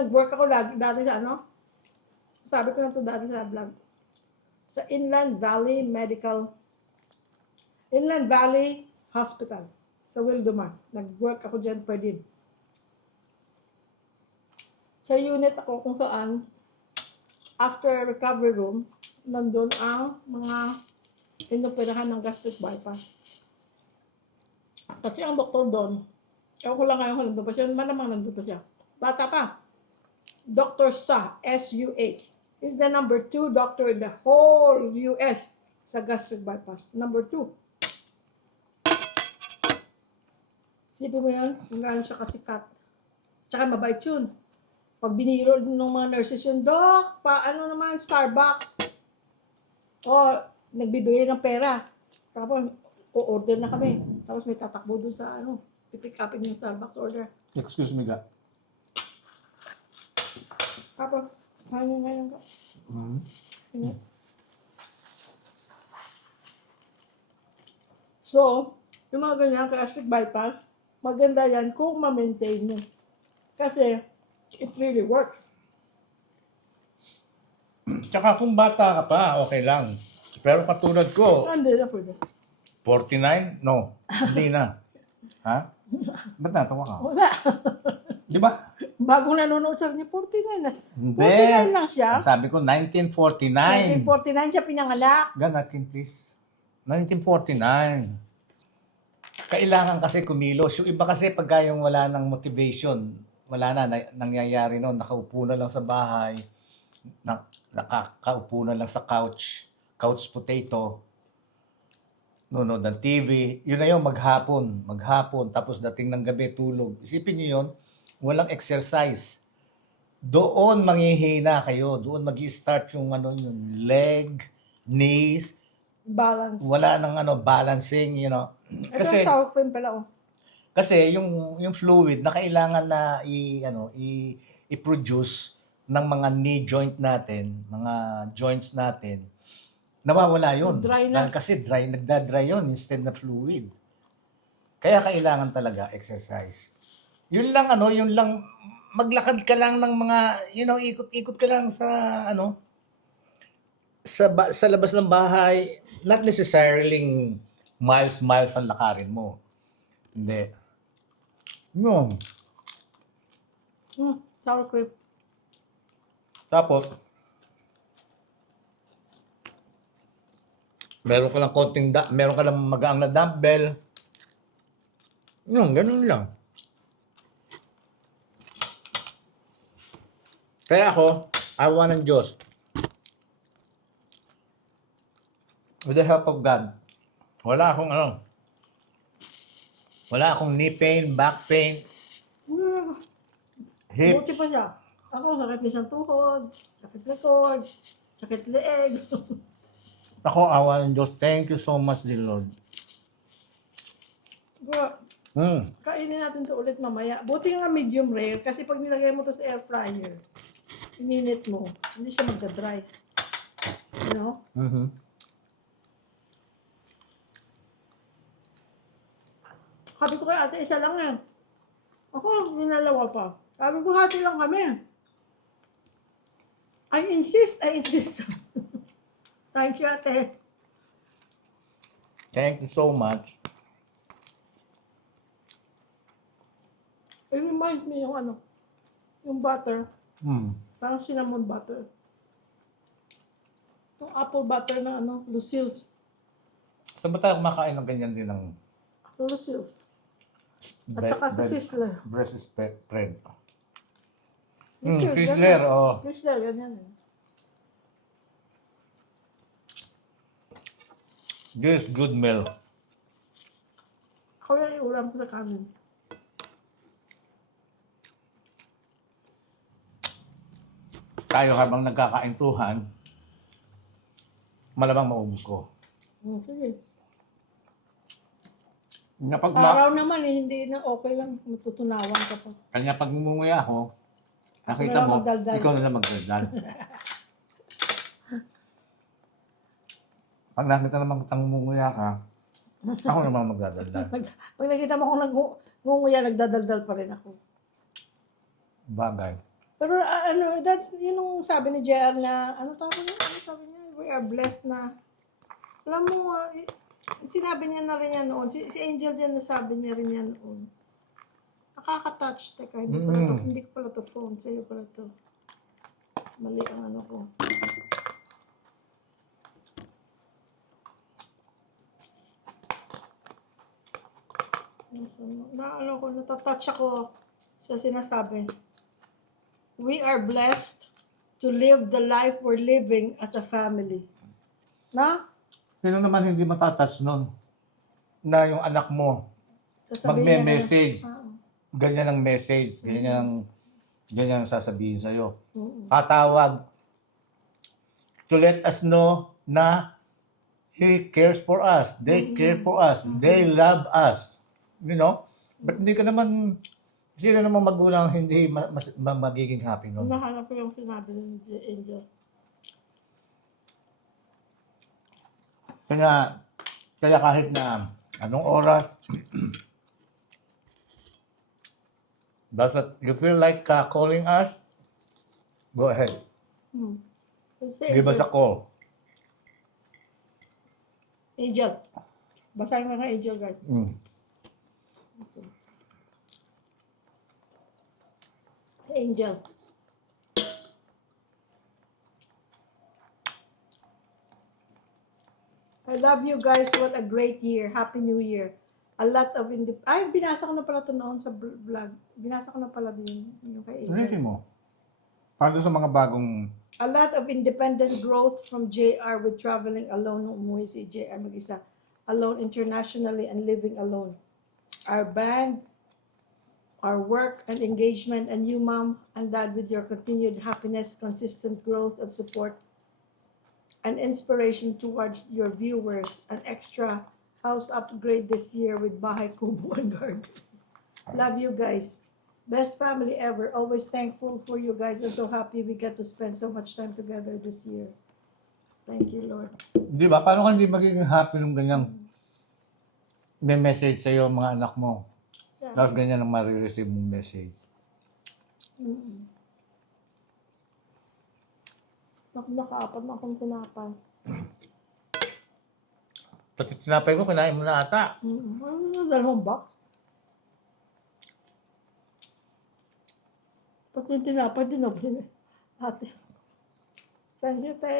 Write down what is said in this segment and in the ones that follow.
nag-work ako dati sa ano, sabi ko na to dati sa vlog, sa Inland Valley Hospital sa Wildomar. Nag-work ako dyan per din. Sa unit ako kung saan, after recovery room, nandun ang mga inoperahan ng gastric bypass. Kasi ang doktor doon, ewan ko lang ngayon kung nandun pa siya, malamang nandun pa siya. Bata pa. Dr. Sa, S-U-H. He's the number 2 doctor in the whole U.S. sa gastric bypass. Number 2. Sipin mo yan, kung gaano siya kasikat. Tsaka mabait yun. Pag biniro ng mga nurses yun, Doc, ano naman, Starbucks. O, nagbibigay ng pera. Tapos, o-order na kami. Tapos may tatakbo dun sa, pipick upin yung Starbucks order. Excuse me, ga. Tapos, ngayon ka. So, yung mga ganyan, gastric bypass, maganda yan kung ma-maintain mo. Kasi, it really works. Tsaka kung bata ka pa, okay lang. Pero katulad ko, Hindi na pwede. 49? No, hindi na. Ha? Ba't natawa ka? Wala. Di ba? Bagong nanonood sa kanya, 49 na. Hindi. 49 lang siya. Sabi ko, 1949. 1949 siya pinanganak. Ganakin, please. 1949. Kailangan kasi kumilos. Yung iba kasi pagka yung wala ng motivation, wala na, nangyayari noon, nakaupo na lang sa bahay, nakakaupo na lang sa couch potato, nunod ng TV, yun na yung maghapon, tapos dating ng gabi, tulog. Isipin nyo yun, walang exercise. Doon manghihina kayo, doon mag-i-start yung yung leg, knees, Balance. wala nang balancing, Kasi, ito sour cream pala, Kasi yung fluid na kailangan na i-produce ng mga knee joint natin, mga joints natin, nawawala yun. Dry na. Dahil kasi nagda-dry yun instead na fluid. Kaya kailangan talaga exercise. Yun lang maglakad ka lang ng mga, ikot-ikot ka lang sa sa labas ng bahay, not necessarily miles ang lakarin mo. Hindi. No. Sour cream. Tapos, meron ka lang magaang na dumbbell. Ganun lang. Kaya ako, awa ng Diyos. With the help of God, wala akong knee pain, back pain, hip. Buti pa siya. Ako, sakit minsan tuhod, sakit likod, sakit leeg. Ako, awa ng Diyos. Thank you so much, dear Lord. Bro, kainin natin to ulit mamaya. Buti nga medium rare kasi pag nilagay mo to sa air fryer, ininit mo, hindi siya magda-dry. You know? Sabi ko kay ate, isa lang yan. Ako, ninalawa pa. Sabi ko, hati lang kami. I insist. Thank you, ate. Thank you so much. It reminds me yung butter. Parang cinnamon butter. Yung apple butter na Lucille's. Saan ba tayo kumakain ng ganyan din ng Lucille's. At saka sa Sizzler. breast spread? Sizzler, Sizzler, oh. Sizzler, ganyan. This good meal. Ako yung ulam ko sa kanin. Tayo habang nagkakaintuhan, malamang maubos ko. Sige. Kapag Araw naman hindi na okay lang. Matutunawan ka pa. Kanya pag ngumunguya ako, nakita mo, ikaw na lang magdaldal. Pag nakita naman kitang ngumunguya ka, ako naman magdadaldal. Pag nakita mo akong ngunguya, nagdadaldal pa rin ako. Bagay. Pero ano, that's, yun yung sabi ni JR na, ano tawag niya? Ano sabi niya? We are blessed na. Alam mo, sinabi niya na rin yan noon. Si Angel din nasabi niya rin yan noon. Nakaka-touch. Teka, hindi ko pala to phone. Sa'yo pala to. Mali ang ano ko. Ano ko, natatouch ako sa sinasabi. We are blessed to live the life we're living as a family. Na? Sino naman hindi matatouch nun? Na yung anak mo, Sasabihin niya na, magme-message. Ganyan ang message. Ganyan ang sasabihin sa'yo. Tatawag to let us know na he cares for us. They care for us. They love us. You know? But hindi ka naman, sino naman magulang hindi magiging happy nun? Nahanap ko yung sinabi ni Angel. Kaya kahit na anong oras, basta you feel like calling us, go ahead. Give us a call. Angel. Basahin mo nga Angel, guys. Okay. Angel. I love you guys. What a great year. Happy New Year. A lot of binasa ko na pala ito noon sa vlog. Binasa ko na pala din yung kay Angel. Ulitin mo. Para doon sa mga bagong... A lot of independent growth from JR with traveling alone. Nung umuwi si JR mag-isa. Alone internationally and living alone. Our band, our work and engagement, and you, Mom and Dad, with your continued happiness, consistent growth and support, and inspiration towards your viewers. An extra house upgrade this year with Bahay Kubo and garden. Love you guys. Best family ever. Always thankful for you guys and so happy we get to spend so much time together this year. Thank you, Lord. Di ba? Paano ka hindi magiging happy nung ganyang may message sa'yo mga anak mo? Yeah. Tapos ganyan ang marireceive mong message. Nakaapat na akong tinapay. Pati tinapay ko, kinain mo na ata. Ano na, dalawang box? Pati yung tinapay, dinobli ate. Thank you, te.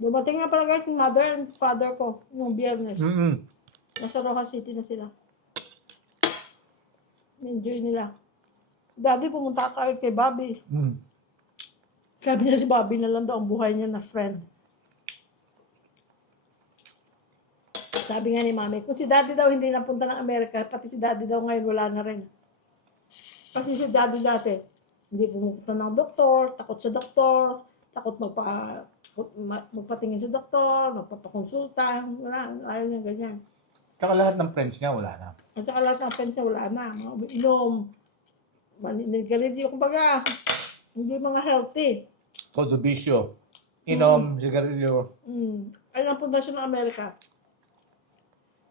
Dumating nga pala guys, yung mother and father ko, yung Biyernes. Nasa Rojas City na sila. Enjoy nila. Daddy, pumunta tayo kay Bobby. Sabi niya si Bobby na lang daw ang buhay niya na friend. Sabi nga ni Mami, kung si Daddy daw hindi napunta ng Amerika, pati si Daddy daw ngayon wala na rin. Kasi si Daddy dati, hindi pumunta ng doktor, takot sa doktor, takot magpatingin sa doktor, magpapakonsulta, wala, ayaw niya ganyan. Tsaka lahat ng friends niya, wala na. At saka lahat ng friends niya, wala na. Mga inom, manigarilyo, kumbaga, hindi mga healthy. Todo bisyo. Inom, sigarilyo. Ayun ang punta siya ng Amerika.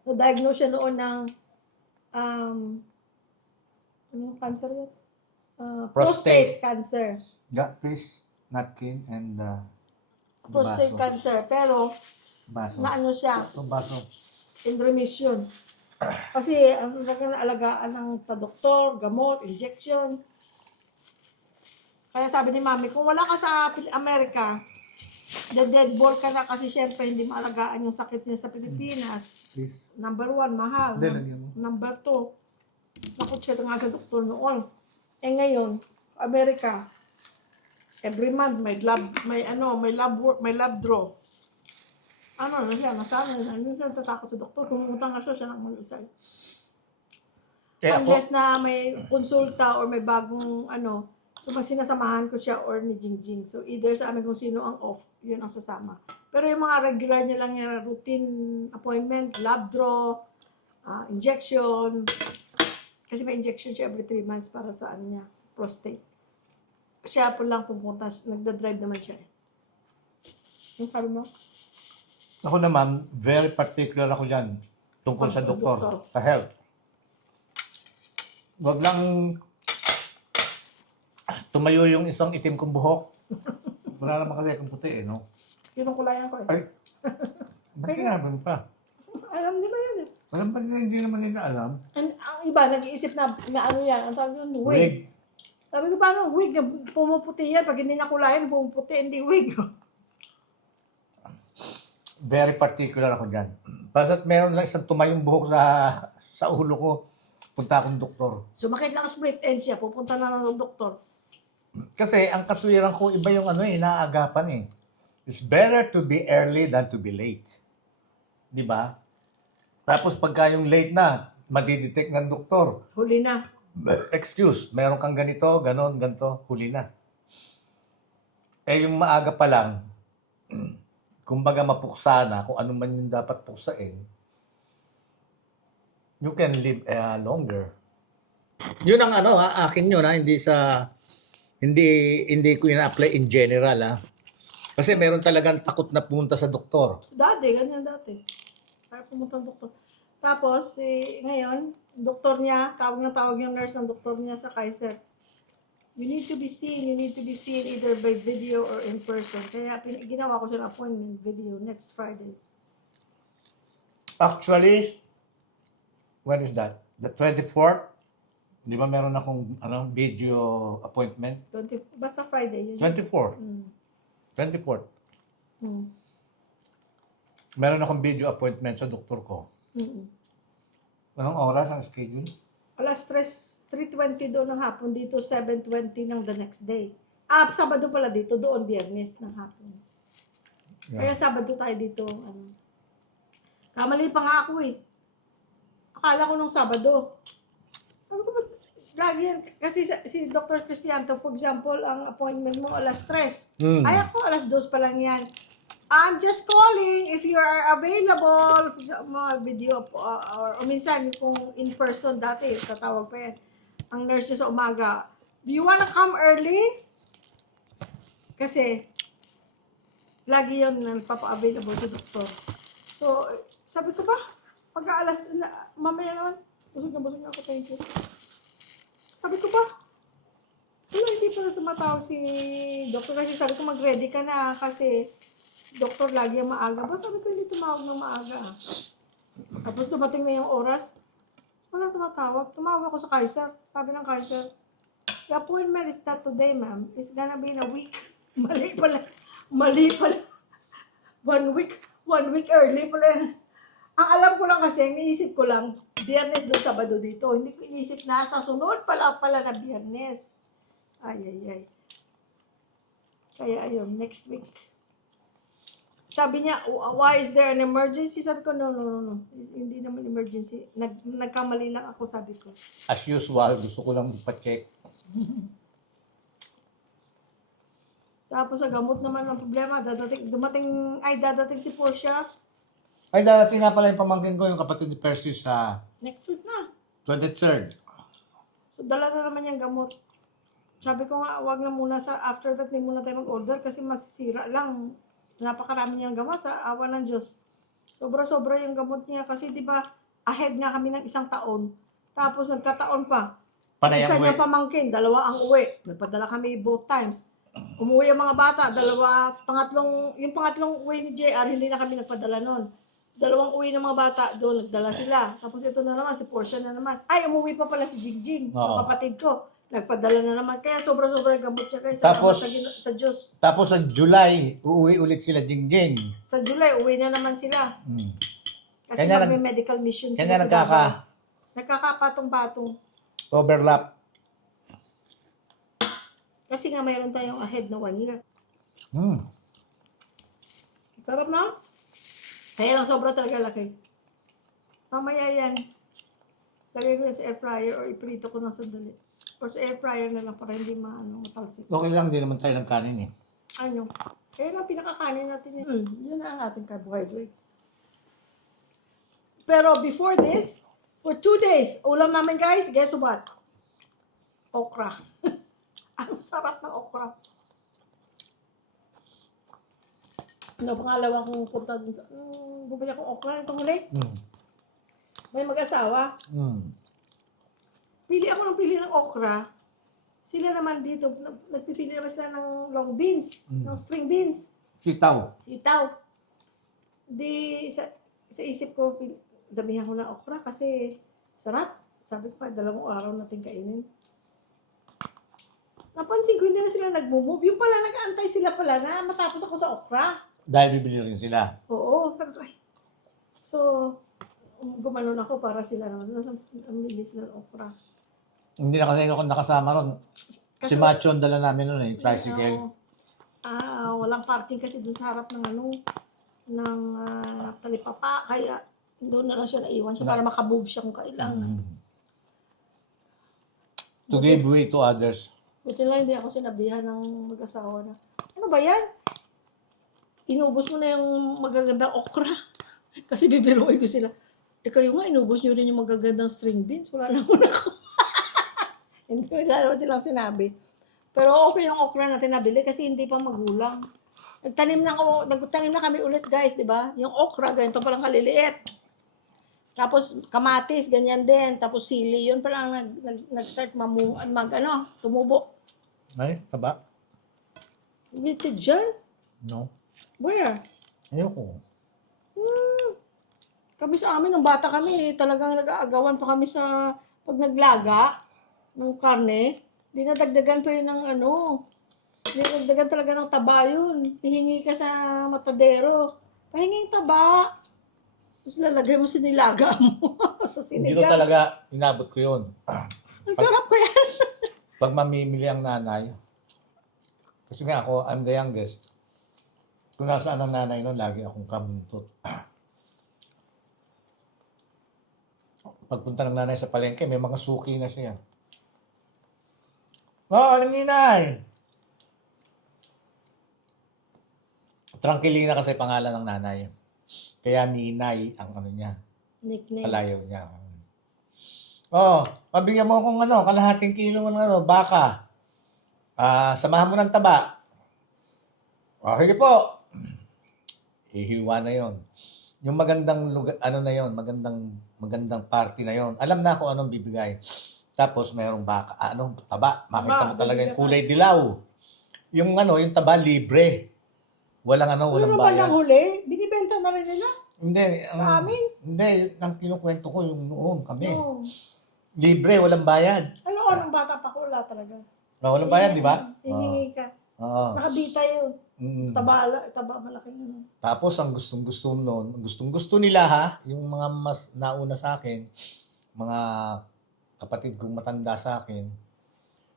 Na-diagnose siya noon ng anong cancer yun? Prostate cancer. Fish, napkin, and Prostate cancer. Pero, baso. naano siya, Ito baso. in remission. Kasi, ang alagaan ng doktor, gamot, injection. Kaya sabi ni Mami, kung wala ka sa Amerika, dead ball ka na kasi syempre hindi maalagaan yung sakit niya sa Pilipinas. Please. Number 1, mahal. Hindi, lagyan mo. Number 2, nakot siya nga sa doktor noon. Eh ngayon, Amerika, every month may lab draw. Ano na siya, nasabi na, hindi siya tatakot sa doktor. Kumumunta nga siya ng mag-isa. Unless na may konsulta or may bagong so mas sinasamahan ko siya or ni Jingjing. So either sa amin kung sino ang off, yun ang sasama. Pero yung mga regular niya lang yung routine appointment, lab draw, injection. Kasi may injection siya every 3 months para sa niya, prostate. Siya po lang pumunta, nagda-drive naman siya. Yung sabi mo? Ako naman, very particular ako dyan tungkol sa doktor, sa health. Wag lang tumayo yung isang itim kong buhok. Wala naman kasi akong puti eh, no? Kinukulayan ko eh. Ay, ba't kinaban pa? Alam nila yan eh. Alam ba nila, hindi naman nila alam? Ang iba, nag-iisip na ano yan, ang tawag yun, wig. Wig. Sabi ko, paano wig? Pumuputi yan. Pag hindi nakulayan, pumuputi, hindi wig. Very particular ako dyan. Basta't meron lang isang tumayong buhok sa ulo ko, punta akong doktor. Sumakit lang ang split end siya, pupunta na ng doktor. Kasi ang katwiran ko, iba yung inaagapan eh. It's better to be early than to be late. Di ba? Tapos pagka yung late na, madidetect ng doktor. Huli na. Excuse, meron kang ganito, ganon, ganito, huli na. Eh yung maaga pa lang, kumbaga mapuksa na, kung ano man yung dapat puksain, you can live longer. Yun ang akin yun hindi ko ina-apply in general Kasi meron talagang takot na pumunta sa doktor. Dati, ganyan dati. Kaya pumunta ng doktor. Tapos, ngayon, doktor niya, tawag yung nurse ng doktor niya sa Kaiser. You need to be seen either by video or in person. Kaya ginawa ko siya ng appointment video next Friday. Actually, when is that? The 24th? Di ba meron akong video appointment? Basta Friday. Yun. 24th. Mm. 24th. Mm. Meron akong video appointment sa doktor ko. Mm. Anong oras ang schedule? Alas 3:20 doon ng hapon, dito 7:20 ng the next day. Sabado pala dito, doon Biyernes ng hapon. Kaya Sabado tayo dito. Kamali pa nga ako eh. Akala ko nung Sabado. Sabi ko, lagi yan. Kasi si Dr. Cristianto, for example, ang appointment mo alas 3. Ay ako, alas 2 pa lang yan. I'm just calling if you are available sa mga video or minsan kung in person dati, tatawag pa yan. Ang nurse niya sa umaga, do you wanna come early? Kasi lagi yun nagpapa-available sa doktor. So, sabi ko ba, mamaya naman, busog na ako, thank you. Sabi ko ba, hindi pa na tumatawag si doktor kasi sabi ko mag-ready ka na kasi doktor lagi ang maaga. Ba, sabi ko hindi tumawag ng maaga. Tapos dumating na yung oras, wala tumatawag. Tumawag ako sa Kaiser. Sabi ng Kaiser, the appointment is not today, ma'am. It's gonna be in a week. Mali pala. 1 week early pala. Ang alam ko lang kasi, iniisip ko lang, Biyernes doon, Sabado dito. Hindi ko iniisip na sa sunod pala na Biyernes. Ay. Kaya ayun, next week. Sabi niya, why is there an emergency? Sabi ko, no. Hindi naman emergency. Nagkamali lang ako, sabi ko. As usual, gusto ko lang pa-check. Tapos sa gamot naman ang problema, dadating si Portia. Ay, darating nga pala yung pamangkin ko, yung kapatid ni Percy sa Next week na. 23rd. So, dala na naman yung gamot. Sabi ko nga, wag na muna after that, hindi muna tayo mag-order kasi masisira lang. Napakarami niyang gamot sa awa ng Diyos. Sobra-sobra yung gamot niya kasi di ba ahead nga kami ng 1 taon. Tapos nagkataon pa. Isa niya pamangkin, 2 ang uwi. Nagpadala kami both times. Umuwi ang mga bata, yung pangatlong uwi ni JR, hindi na kami nagpadala noon. 2 uwi ng mga bata, doon nagdala sila. Tapos ito na naman, si Portia na naman. Ay, umuwi pa pala si Jingjing, yung kapatid ko. Nagpadala na naman. Kaya sobra-sobra yung gamot siya guys. Tapos, sa Diyos. Tapos sa July, uuwi ulit sila Jingjing. Sa July, uwi na naman sila. Kasi may medical mission sila. Kanya nagkakapatong-patong. Overlap. Kasi nga mayroon tayong ahead na 1 year. Sarap na? Kaya lang sobra talaga laki. Mamaya yan. Lagay ko yan sa air fryer or iprito ko ng sandali. Or sa air fryer na lang para hindi matalsik. Okay lang, hindi naman tayo ng kanin eh. Ano? Kaya lang pinakakanin natin yun. Yun na ang ating carbohydrates. Pero before this, for 2 days, ulam namin guys, guess what? Okra. Ang sarap ng okra. Pangalawa kong punta dun sa... bumili akong okra itong huli. May mag-asawa. pili ako ng pili ng okra. Sila naman dito, nagpipili naman sila ng long beans, ng string beans, Sitaw. sitaw. Di, sa isip ko, damihan ko ng okra kasi sarap. Sabi ko pa, 2 araw natin kainin. Napansin ko, hindi na sila nag-move. Yung pala, nag-aantay sila pala na matapos ako sa okra. Dahil bibili rin sila. Oo, sabi ko, ay. So, gumanon ako para sila naman. Namili sila ng okra. Hindi na kasi ako nakasama ron. Si Macho ang dala namin nun tricycle. Walang parking kasi dun sa harap ng talipapa. Kaya doon na lang siya naiwan siya para makamove siya kung kailangan. To give way to others. Buti lang hindi ako sinabihan ng mag-asawa na, ano ba yan? Inubos mo na yung magagandang okra. Kasi bibiruin ko sila. Kayo nga, inubos nyo rin yung magagandang string beans. Wala naman ako. Hindi ko naman silang sinabi. Pero okay yung okra natin nabili kasi hindi pa magulang. Nagtanim na kami ulit guys, di ba? Yung okra, ganito palang kaliliit. Tapos kamatis, ganyan din. Tapos sili, yun palang nag-start tumubo. Ay, taba? Bitin dyan? No. Where? Ayoko. Kami sa amin, nung bata kami, talagang nag-aagawan pa kami sa pag naglaga ng karne. Dinadagdagan pa yun ng dinadagdagan talaga ng taba yun. Hihingi ka sa matadero. Pahingi yung taba. Tapos lalagay mo sinilaga mo sa Hindi sinigang. ko talaga inabot ko yun. Ang sarap ko yan. Pag mamimili ang nanay, kasi nga ako, I'm the youngest. Kung nasaan ang nanay nun, lagi akong kabuntot. Pagpunta ng nanay sa palengke, may mga suki na siya. Alam ninay! Tranquilina kasi pangalan ng nanay. Kaya ninay ang niya, Nickname. palayaw niya. Pabigyan mo akong kalahating kilo ng baka. Samahan mo ng taba. Sige po. Ihiwa na yon. Yung magandang lugar, magandang party na yon. Alam na kung anong bibigay. Tapos mayroong baka, taba. Makita mo talaga yung kulay dilaw. Yung yung taba libre. Walang walang Ano ba bayad. ng huli? Binibenta na rin nila? Hindi. Sa amin? Hindi. Ang kinukwento ko yung noon kami. No. Libre, walang bayad. Anong bata pa ko? Wala talaga. Walang bayad, di ba? Hihingi ka. Oo. Nakabita yun. Mm. Taba malaking Tapos ang gustong-gusto noon, gustong-gusto nila yung mga mas nauna sa akin, mga kapatid kong matanda sa akin,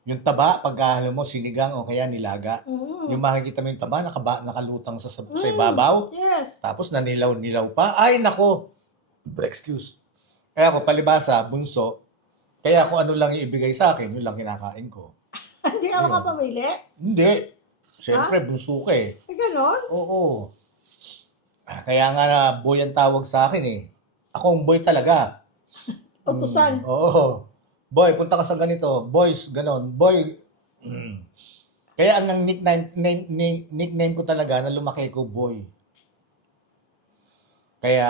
yung taba, pagkahalo mo, sinigang o kaya nilaga. Yung makikita mo yung taba, nakalutang sa ibabaw. Yes. Tapos nanilaw-nilaw pa. Ay, nako. Excuse. Kaya ako, palibasa, bunso, kaya kung ano lang yung ibigay sa akin, yun lang kinakain ko. Hindi ako ka pamili? Hindi. Siyempre, bunso ka eh. Ganon? Oo. Kaya nga boy ang tawag sa akin eh. Ako ang boy talaga. Utusan. Oo. Boy, punta ka sa ganito. Boys, ganon. Boy. Kaya ang nickname ko talaga na lumaki ko, boy. Kaya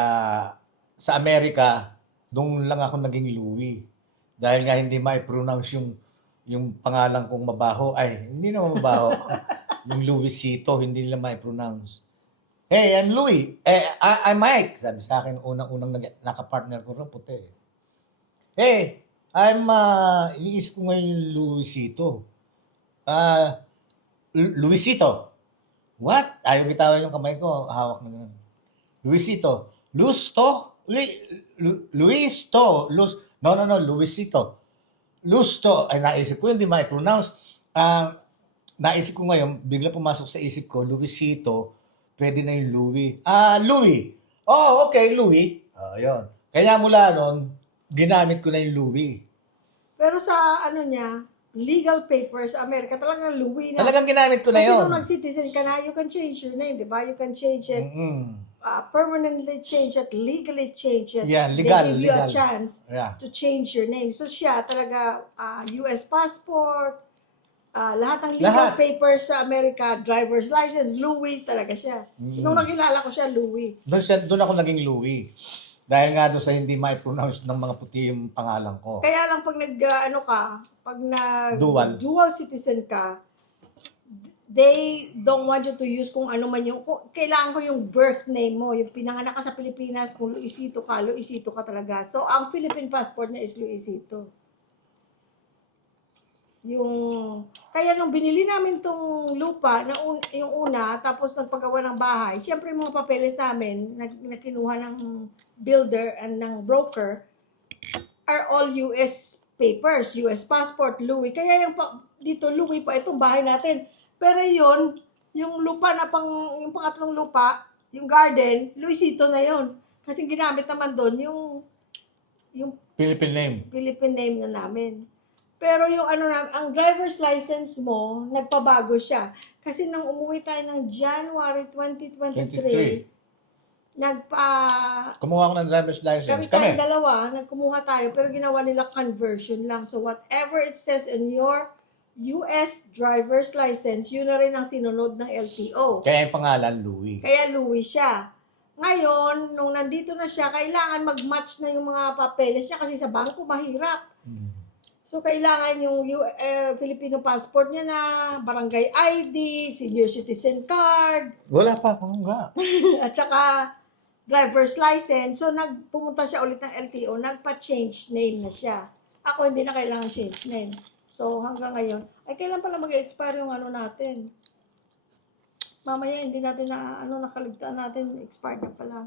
sa Amerika, doon lang ako naging Louie. Dahil nga hindi ma-pronounce yung pangalan kong mabaho. Ay, hindi naman mabaho. Yung Luisito, hindi nila ma-pronounce. Hey, I'm Louie. I'm Mike. Sabi sa akin, unang-unang nakapartner ko rin puti. Hey, iniisip ko ngayon yung Luisito. Luisito. What? Ayaw bitawan yung kamay ko. Hawak na gano'n. Luisito. Lusto? Luisto. No, Luisito. Lusto. Ay, naisip ko, hindi ma-pronounce. Naisip ko ngayon, bigla pumasok sa isip ko, Luisito, pwede na yung Louie. Louie. Oh, okay, Louie. Yun. Kaya mula nun, ginamit ko na yung Louie. Pero sa legal papers, Amerika, talagang Louie na. Talagang ginamit ko na Kasi yun. nung nag-citizen ka na, you can change your name, di ba? You can change it, permanently change it, legally change it. Yeah, legal. They give you a chance Yeah. to change your name. So siya, talaga, US passport, lahat ng legal papers sa Amerika, driver's license, Louie talaga siya. Nung nakilala ko siya, Louie. Doon ako naging Louie. Dahil nga doon sa hindi ma-pronounce ng mga puti yung pangalan ko. Kaya lang pag pag Dual. citizen ka, they don't want you to use kung ano man yung, kailangan ko yung birth name mo, yung pinanganak ka sa Pilipinas, kung Luisito ka talaga. So, ang Philippine passport niya is Luisito. Kaya nung binili namin tong lupa, yung una, tapos nagpagawa ng bahay, siyempre yung mga papeles namin, na kinuha ng builder and ng broker, are all US papers, US passport, Louis. Kaya dito, Louis pa itong bahay natin. Pero yung lupa yung pangatlong lupa, yung garden, Luisito na yon. Kasi ginamit naman doon yung Philippine name na namin. Pero yung ang driver's license mo, nagpabago siya. Kasi nang umuwi tayo ng January 2023, 23. Kumuha ako ng driver's license. Kami dalawa, nagkumuha tayo, pero ginawa nila conversion lang. So whatever it says in your US driver's license, yun na rin ang sinunod ng LTO. Kaya yung pangalan, Louis. Kaya Louis siya. Ngayon, nung nandito na siya, kailangan mag-match na yung mga papeles niya kasi sa bangko mahirap. So, kailangan yung Filipino passport niya na, barangay ID, senior citizen card. Wala pa, kung nga. At saka, driver's license. So, pumunta siya ulit ng LTO, nagpa-change name na siya. Ako, hindi na kailangan change name. So, hanggang ngayon, ay kailan pala mag-expire yung natin? Mamaya, hindi natin nakaligtaan natin, expired na pala.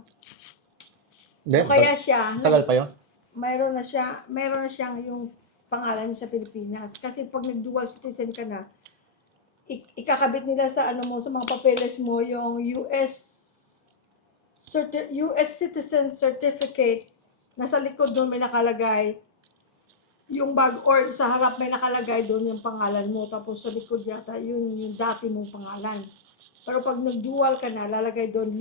So, kaya siya, tagal pa yun? mayroon na siyang yung pangalan sa Pilipinas. Kasi pag nag-dual citizen ka na, ikakabit nila sa sa mga papeles mo yung US citizen certificate. Nasa likod doon may nakalagay yung or sa harap may nakalagay doon yung pangalan mo. Tapos sa likod yata yung dati mong pangalan. Pero pag nag-dual ka na, lalagay doon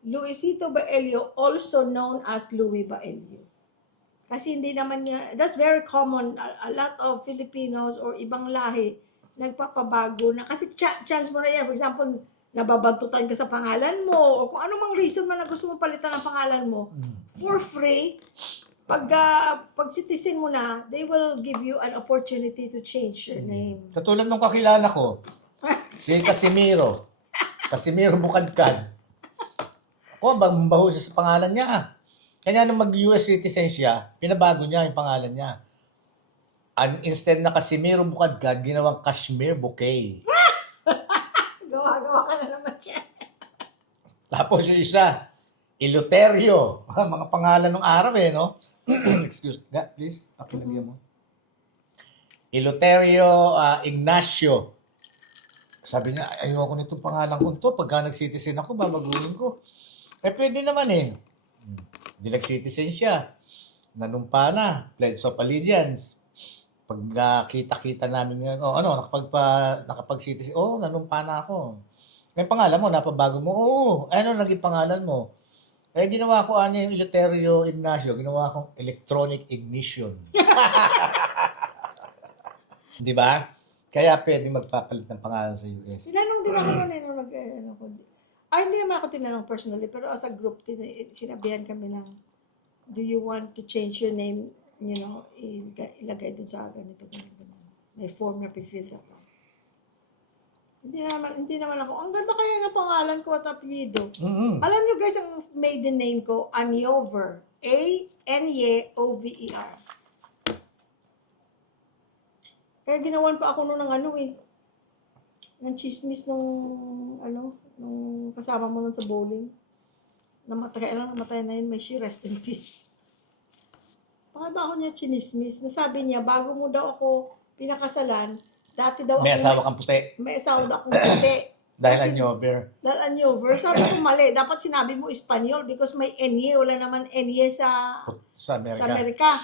Luisito Baelio, also known as Louis Baelio. Kasi hindi naman niya, that's very common. A lot of Filipinos or ibang lahi, nagpapabago na. Kasi chance mo na yan. For example, nababantutan ka sa pangalan mo, o kung ano mang reason man na gusto mo palitan ang pangalan mo, for free, pag citizen mo na, they will give you an opportunity to change your name. Sa tulad nung kakilala ko, si Casimiro Bukadkad. Ako, baho siya sa pangalan niya. Kanya nung mag-US citizen siya, pinabago niya yung pangalan niya. Instead na Casimiro Bukadkad, ginawang Kashmir Bouquet. Gawa ka na naman siya. Tapos yung isa, Eleuterio. Mga pangalan ng araw no? Excuse me, please. Pakilagyan mo. Eleuterio Ignacio. Sabi niya, ayoko nitong pangalan ko to. Pagka nag-citizen ako, babaguhin ko. Pwede naman Hindi nag-citizen siya. Nanumpa na. Pledge of Allegiance. Pag nakita-kita namin yun, nakapag-citizen, nanumpa na ako. May pangalan mo, napabago mo, naging pangalan mo? Ginawa ko yung Eleuterio Ignacio, ginawa kong electronic ignition. Di ba? Kaya pwede magpapalit ng pangalan sa US. Tinanong din ako hindi naman ako tinanong personally, pero as a group, sinabihan kami ng, do you want to change your name, ilagay dun sa ganito. May form na pifill ako. Hindi naman ako, ang ganda kaya ng pangalan ko at apelyido. Alam nyo guys, ang maiden name ko, Anyover. A-N-Y-O-V-E-R. Kaya ginawan pa ako ng ng chismis nung kasama mo nun sa bowling. Namatay na yun, may she rest in peace. Bakit ba ako niya chinismis? Nasabi niya, bago mo daw ako pinakasalan, dati daw may asawa kang puti. May asawa daw akong puti. Dahil Anyover. Sabi ko mali. Dapat sinabi mo Espanyol because may N-Y. Wala naman N-Y sa Amerika.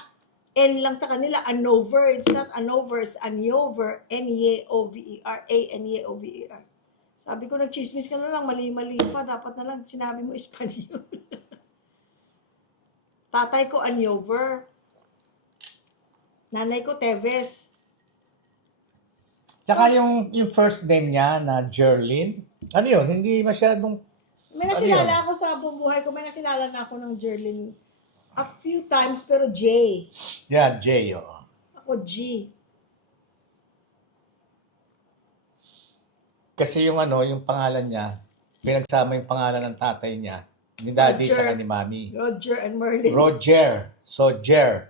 N lang sa kanila. Anover. It's not Anover. It's Anyover. N-Y-O-V-E-R. A-N-Y-O-V-E-R. Sabi ko, nagchismis ka na lang. Mali-mali pa. Dapat na lang sinabi mo Espanyol. Tatay ko Anyover. Nanay ko Teves. Tsaka yung first name niya na Jerlyn, hindi masyadong May Ano nakilala yun? ako sa buong buhay ko, may nakilala na ako ng Jerlyn a few times, pero J. Yeah, Jay. Oh. Ako G. Kasi yung ano, yung pangalan niya, pinagsama yung pangalan ng tatay niya, ni daddy Roger. tsaka ni mami. Roger and Merlin. Roger. So, Jer.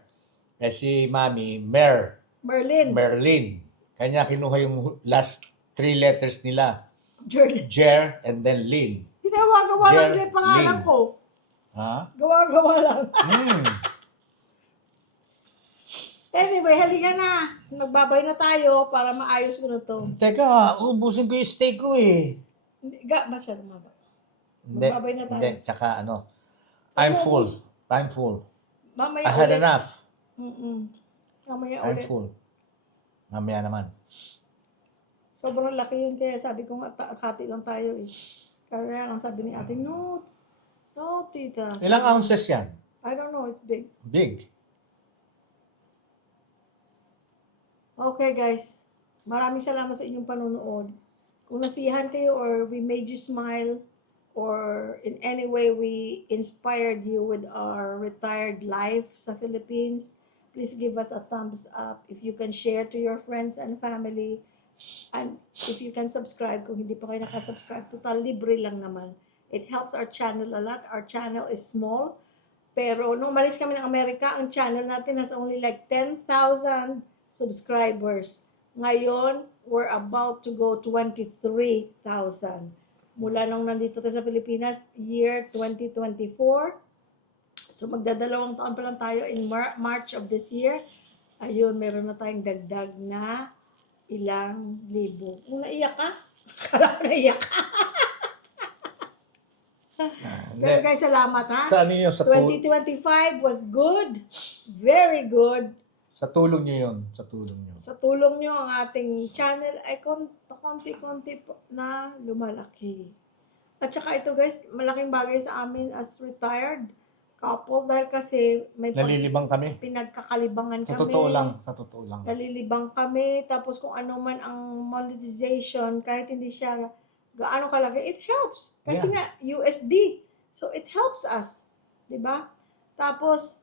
Eh si mami, Merlin. Merlin. Kanya kinuha yung last 3 letters nila. Jerlyn. Jer and then Lin. Ginawa-gawa lang Jer, yung pangalan Lin. ko. Ha? Gawa-gawa lang. Hmm. Anyway, halika na. Magbabay na tayo para maayos ko na to. Teka, ubusin ko yung steak ko eh. Masyado mabay. Hindi, Magbabay na tayo. hindi. Tsaka ano, I'm full. I'm full. Mamaya I had ulit. enough. Mamaya I'm ulit. full. Mamaya naman. Sobrang laki yun, kaya sabi ko nga, hati lang tayo eh. Kaya lang sabi ni ate, no, tita. Ilang ounces yan? I don't know, it's big. Big. Okay guys, maraming salamat sa inyong panonood. Kung nasiyahan kayo or we made you smile or in any way we inspired you with our retired life sa Philippines, please give us a thumbs up. If you can share to your friends and family, and if you can subscribe, kung hindi pa kayo nakasubscribe, total libre lang naman. It helps our channel a lot. Our channel is small, pero nung malis kami ng Amerika, ang channel natin has only like 10,000 subscribers. Ngayon, we're about to go 23,000. Mula nung nandito tayo sa Pilipinas, year 2024. So magdadalawang taon pa lang tayo in March of this year. Ayun, meron na tayong dagdag na ilang libo. Kung naiyak ka, akala ko naiyak ka. Pero guys, salamat ha. Sa ano yun? 2025 was good. Very good. Sa tulong niyo yun. Sa tulong niyo. Sa tulong nyo, ang ating channel ay konti-konti na lumalaki. At saka ito guys, malaking bagay sa amin as retired couple dahil kasi may Nalilibang kami. pinagkakalibangan Sa kami. totoo lang. Sa totoo lang. Nalilibang kami, tapos kung ano man ang monetization, kahit hindi siya gaano kalaki, it helps. Kasi nga, USD. So, it helps us. Diba? Tapos,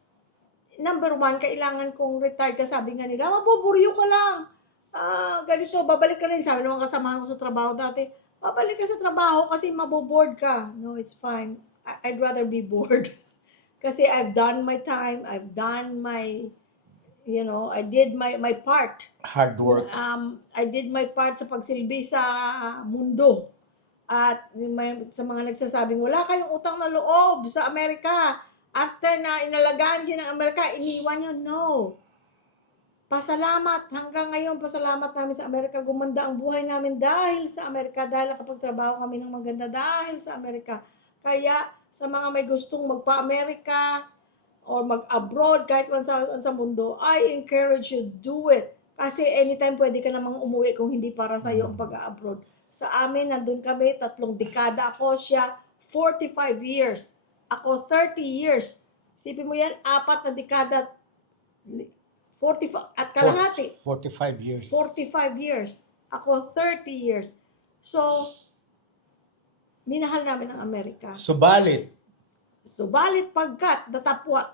number one, kailangan kung retired ka, sabi nga nila, mabuburyo ka lang. Ganito, babalik ka rin. Sabi naman kasamahan ko sa trabaho dati, babalik ka sa trabaho kasi maboboard ka. No, it's fine. I'd rather be bored. Kasi I've done my time, I've done my, I did my part. Hard work. I did my part sa pagsilbi sa mundo. At sa mga nagsasabing, wala kayong utang na loob sa Amerika. After na inalagaan nyo ng Amerika, iniwan nyo. No. Pasalamat. Hanggang ngayon, pasalamat namin sa Amerika. Gumanda ang buhay namin dahil sa Amerika. Dahil nakapagtrabaho kami ng maganda dahil sa Amerika. Kaya, sa mga may gustong magpa-Amerika or mag-abroad kahit saan sa mundo, I encourage you, do it. Kasi anytime pwede ka namang umuwi kung hindi para sa iyo ang pag-abroad. Sa amin, nandun kami, 3 dekada ako, siya 45 years. Ako 30 years. Sipin mo yan, 4 na dekada, 45 at kalahati. 45 years. 45 years. Ako 30 years. So, minahal namin ang Amerika. Subalit Pagkat datapwat.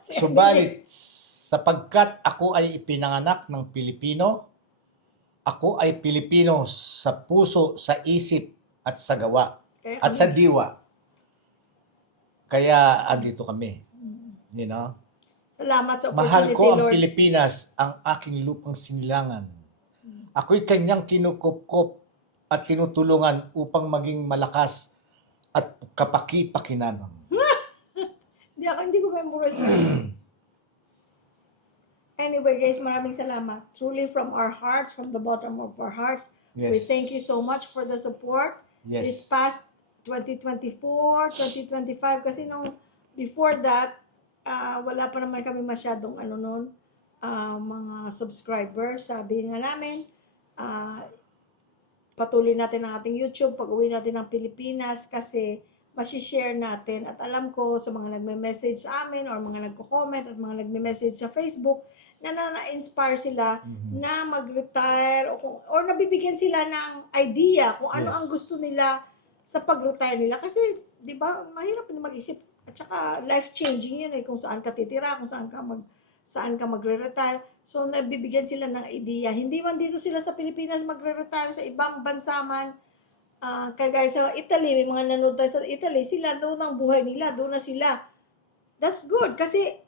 Subalit, sapagkat ako ay ipinanganak ng Pilipino, ako ay Pilipino sa puso, sa isip, at sa gawa, at sa diwa. Kaya andito kami. You know? Salamat sa Mahal opportunity, ko ang Lord. Pilipinas, ang aking lupang sinilangan. Ako'y kanyang kinukupkop at tinutulungan upang maging malakas at kapaki-pakinabang. Hindi ko memorize na. Anyway, guys, maraming salamat. Truly from our hearts, from the bottom of our hearts, Yes. we thank you so much for the support. This Yes. past 2024, 2025, kasi nung before that, wala pa naman kami masyadong mga subscribers. Sabi nga namin, patuloy natin ang ating YouTube pag uwi natin ng Pilipinas kasi masishare natin. At alam ko sa mga nagme-message sa amin or mga nagko-comment at mga nagme-message sa Facebook na na-inspire sila na mag-retire or nabibigyan sila ng idea kung ano Yes. ang gusto nila sa pag-retire nila. Kasi, di ba, mahirap na mag-isip. At saka, life-changing yan kung saan ka titira, kung saan ka magre-retire. So, nabibigyan sila ng idea. Hindi man dito sila sa Pilipinas magre-retire, sa ibang bansa man. Kagaya sa Italy, may mga nanood tayo sa Italy, sila doon ang buhay nila, doon na sila. That's good, kasi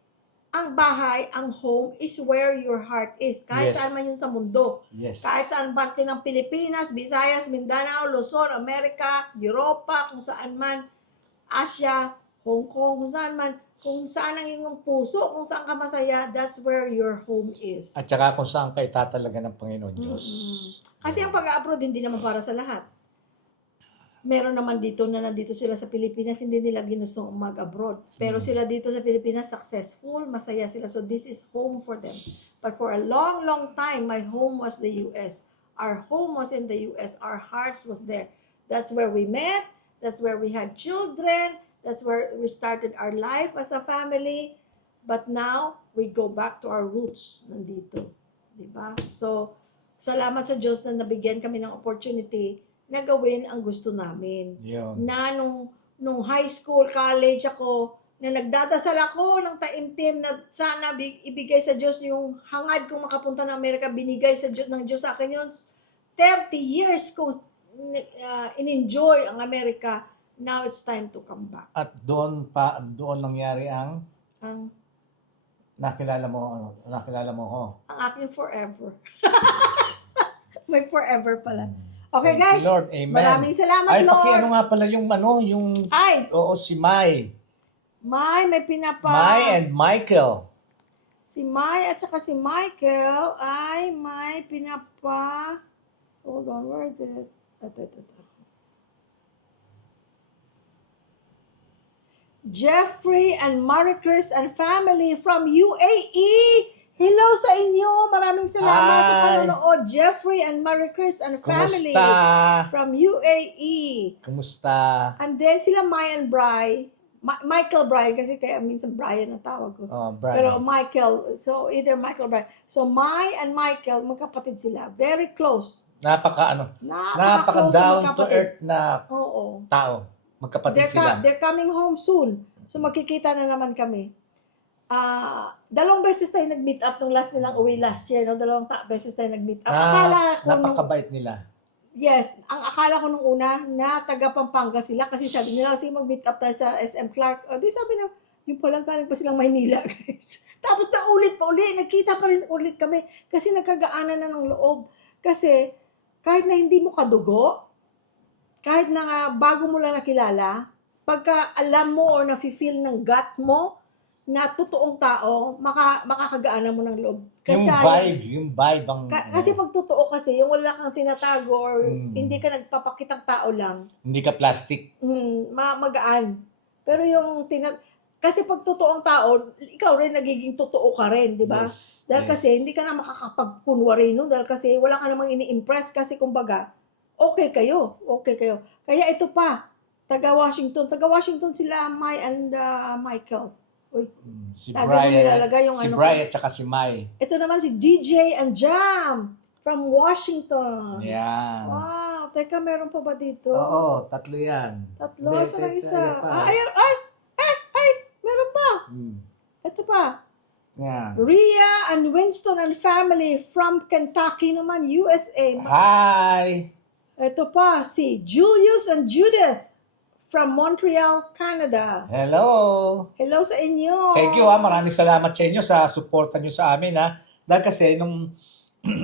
ang bahay, ang home, is where your heart is. Kahit Yes. saan man yun sa mundo. Yes. Kahit saan parte ng Pilipinas, Visayas, Mindanao, Luzon, Amerika, Europa, kung saan man, Asia, Hong Kong, kung saan ang iyong puso, kung saan ka masaya, that's where your home is. At saka kung saan kayo tatalaga ng Panginoon Diyos. Kasi ang pag-abroad, hindi naman para sa lahat. Meron naman dito na nandito sila sa Pilipinas, hindi nila ginustong mag-abroad. Pero sila dito sa Pilipinas, successful, masaya sila. So this is home for them. But for a long, long time, my home was the U.S. Our home was in the U.S. Our hearts was there. That's where we met. That's where we had children. That's where we started our life as a family. But now, we go back to our roots nandito. Diba? So, salamat sa Diyos na nabigyan kami ng opportunity na gawin ang gusto namin. Yun. Na nung high school, college ako, na nagdadasal ako ng taimtim na sana ibigay sa Diyos yung hangad kong makapunta ng Amerika, binigay sa Diyos, ng Diyos sa akin yun. 30 years kong in-enjoy ang Amerika. Now it's time to come back. At doon nangyari ang nakilala mo Ang aking forever. May forever pala. Okay, guys. Lord, amen. Maraming salamat, Ay, Lord. pakiano nga pala si Mai. May pinapa. Mai and Michael. Si Mai at saka si Michael ay may pinapa. Hold on, where is it? Ito. Jeffrey and Marie Chris and family from UAE. Hello sa inyo. Maraming salamat sa Hi. panonood. Jeffrey and Marie Chris and family Kumusta? from UAE. Kumusta? And then sila Mai and Bri. Michael Bri kasi kaya minsan Brian ang tawag ko. Oh, Brian. Pero Michael, so either Michael or Brian. So Mai and Michael, magkapatid sila. Very close. Napaka down to earth na Oo. tao. Magkapatid sila. They're coming home soon. So magkikita na naman kami. 2 beses tayo nag-meet up nung last nilang uwi last year. No? 2 beses tayo nag-meet up. Akala ko Napakabait nila. Yes, ang akala ko nung una na taga Pampanga sila kasi sabi nila kasi mag-meet up tayo sa SM Clark. O di sabi na, yung palang galing pa silang Maynila, guys. Tapos nagkita pa rin ulit kami kasi nagkagaanan na ng loob. Kasi kahit na hindi mo kadugo, kahit na bago mo lang nakilala, pagka alam mo or nafe-feel ng gut mo na totoong tao, makakagaanan mo ng loob. Yung vibe ang... Kasi pag totoo kasi, yung wala kang tinatago or hindi ka nagpapakitang tao lang, Hindi ka plastic. magaan. Pero yung kasi pag totoong tao, ikaw rin nagiging totoo ka rin, di ba? Yes, Dahil kasi hindi ka na makakapagkunwari nun dahil kasi wala ka namang ini-impress kasi kumbaga, okay kayo. Kaya ito pa, taga Washington sila, Mai and Michael. Uy, Si lagi mo nilalagay yung Brian at saka si Mai. ito naman si DJ and Jam from Washington. Yan. Wow, teka, meron pa ba dito? Oo, 3 yan. 3, Hindi, saan ang isa? yan pa. Meron pa. Ito pa. Yan. Rhea and Winston and family from Kentucky naman, USA. Hi! Ito pa, si Julius and Judith from Montreal, Canada. Hello! Hello sa inyo. Thank you maraming salamat sa inyo sa suporta nyo sa amin Dahil kasi nung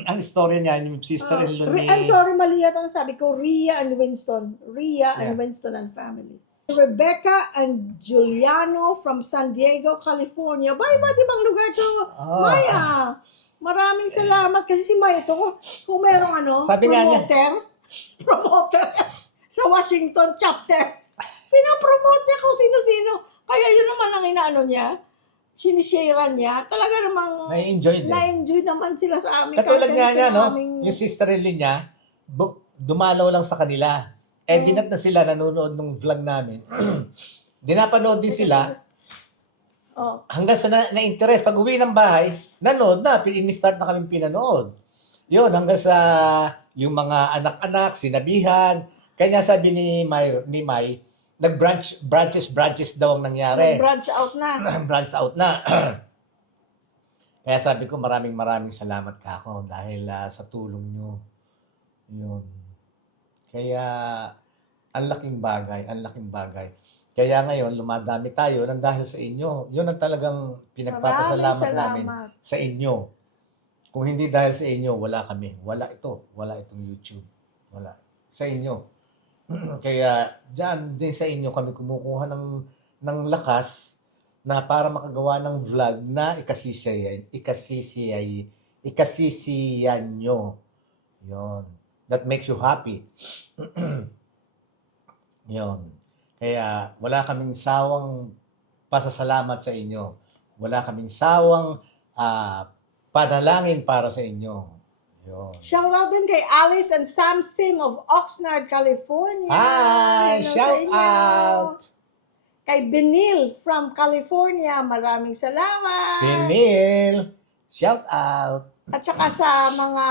ang istorya niya, yung sister-in-law ni... I'm sorry, mali yata ang sabi ko, Rhea and Winston. Rhea and Winston and family. Rebecca and Giuliano from San Diego, California. Ba't ibang lugar to? Maya, maraming salamat. Kasi si Maya ito, kung merong Sabi nga niya. promoter sa Washington chapter. Pinapromote niya kung sino-sino. Kaya yun naman ang inaano niya. Sinisharean niya. Talaga namang na-enjoy naman sila sa amin. Katulad nga niya, yung sister-in-law niya, dumalaw lang sa kanila. Dinat na sila nanonood ng vlog namin. Dinapanood din sila. Hanggang sa na-interest. Pag uwi ng bahay, nanood na. In-start na kami pinanood. Yun, hanggang sa yung mga anak-anak, sinabihan, Kaya sabi ni Mai, branches daw ang nangyari. Nag-branch out na. Branch out na. Kaya sabi ko maraming salamat kako dahil sa tulong nyo. Yun. Kaya ang laking bagay. Kaya ngayon lumadami tayo nang dahil sa inyo. Yun ang talagang pinagpapasalamat namin sa inyo. Kung hindi dahil sa inyo, wala kami. Wala itong YouTube. Wala. Sa inyo. Kaya diyan din sa inyo kami kumukuha ng lakas na para makagawa ng vlog na ikasisiyan nyo. Yun. That makes you happy. Yun. Kaya wala kaming sawang pasasalamat sa inyo. Wala kaming sawang panalangin para sa inyo. Yun. Shout out din kay Alice and Sam Sim of Oxnard, California. Hi! Hello Shout sa inyo. out! Kay Benil from California, maraming salamat. Benil! Shout out! At saka sa mga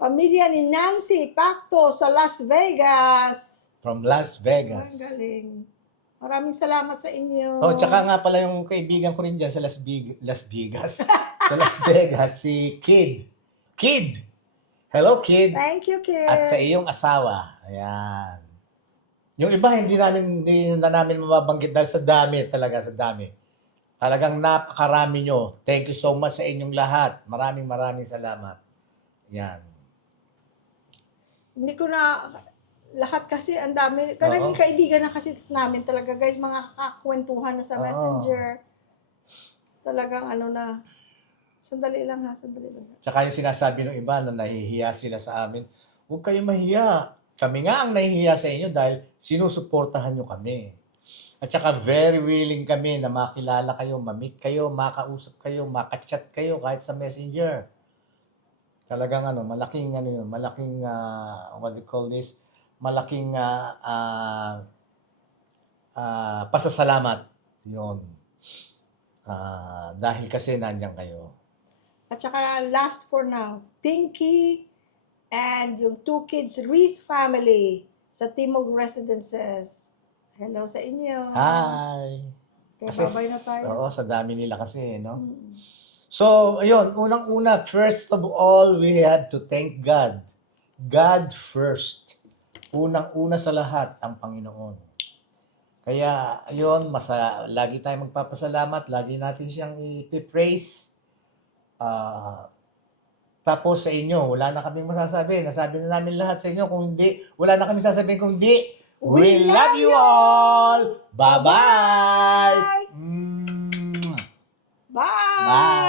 pamilya ni Nancy Pacto sa Las Vegas. From Las Ang Vegas. galing. Maraming salamat sa inyo. Oh, tsaka nga pala yung kaibigan ko rin dyan sa Las Vegas. Sa Las Vegas, si Kid. Kid! Hello, Kid! Thank you, kid. At sa iyong asawa. Ayan. Yung iba, hindi na namin mababanggit dahil sa dami talaga, sa dami. Talagang napakarami nyo. Thank you so much sa inyong lahat. Maraming salamat. Ayan. Hindi ko na, lahat kasi ang dami. Karami kaibigan na kasi namin talaga, guys. Mga kakwentuhan na sa Messenger. Talagang ano na. Sandali lang. Tsaka yung sinasabi ng iba na nahihiya sila sa amin, huwag kayo mahiya. Kami nga ang nahihiya sa inyo dahil sinusuportahan nyo kami. At saka very willing kami na makilala kayo, ma-meet kayo, makausap kayo, makachat kayo kahit sa Messenger. Talagang malaking what do you call this? Malaking pasasalamat. Yun. Dahil kasi nandiyan kayo. At saka last for now, Pinky and yung 2 kids, Reese family sa Timog Residences. Hello sa inyo. Hi! Kaya Kasi, babay na tayo. oo, sa dami nila kasi, no? Mm. So, ayun, unang-una, first of all, we have to thank God. God first. Unang-una sa lahat, ang Panginoon. Kaya, ayun, lagi tayong magpapasalamat, lagi natin siyang i-praise. Tapos sa inyo, wala na kaming masasabi. Nasabi na namin lahat sa inyo. Kung hindi, wala na kaming sasabihin. Kung hindi, we love you all! Bye-bye! Bye! Bye!